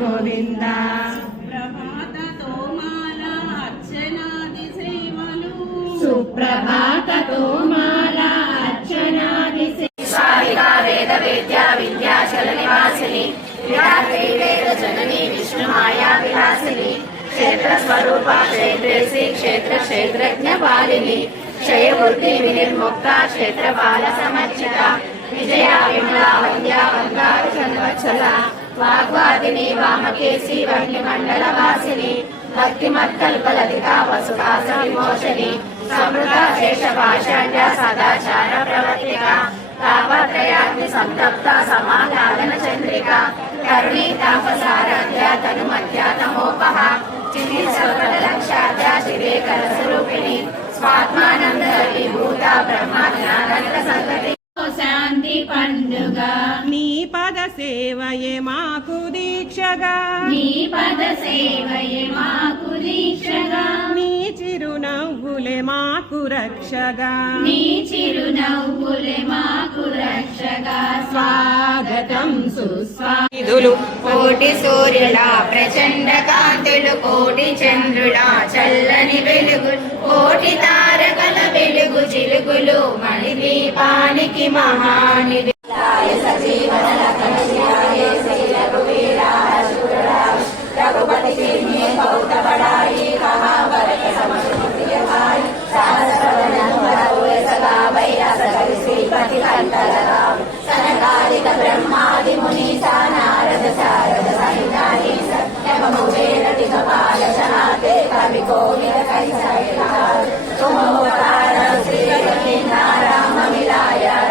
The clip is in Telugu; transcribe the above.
గోవింద సుప్రభాతతో మాల అర్చనాది వేద విద్యా విద్యాచల నివాసిని వేద జనని విష్ణు మాయా విలాసిని క్షేత్ర స్వరూప క్షేత్రేసి క్షేత్ర క్షేత్రజ్ఞ పాలిని క్షయ బుద్ధి వినిర్ముక్త క్షేత్ర బాల సమర్చిత విజయ విమల వంద్య వంగారు చంద్రవత్సల వాగ్వాదిని వామకేశి వన్యమండల వాసిని భక్తిమత్కల్పలలిత వసుదాస విమోచని సమృత శేష భాషాఢ్య సదాచార ప్రవర్తిక తాపత్రయాగ్ని సంతప్త సమాలాదన చంద్రిక కరుణీ తాపసారాధ్య తనుమధ్యాతమోపహ చికిత్సకల లక్ష్యాధ్య శివేకర స్వరూపిణి స్వాత్మానంద విభూత బ్రహ్మ జ్ఞానంద సంగతి శాంతి పండుగ నీ పద సేవయే మాకు దీక్షగా నీ పద సేవయే మాకు దీక్షగా నీ చిరునవ్వులే మాకు రక్షగా నీ చిరునవ్వులే మాకు రక్షగా స్వాగతం సుస్వాగతులు కోటి సూర్యుల ప్రచండ కాంతులు కోటి చంద్రుల చల్లని వెలుగు కోటి తారకల వెలుగు చిలుకులు మణి దీపానికి మహానిధి ब्रह्मादि मुनीसा नारद सारद सहितानि सत्यमोवेद दिगपाल जनाते कवि कोविद कैसैला तुम अवतार श्री राम मिलाया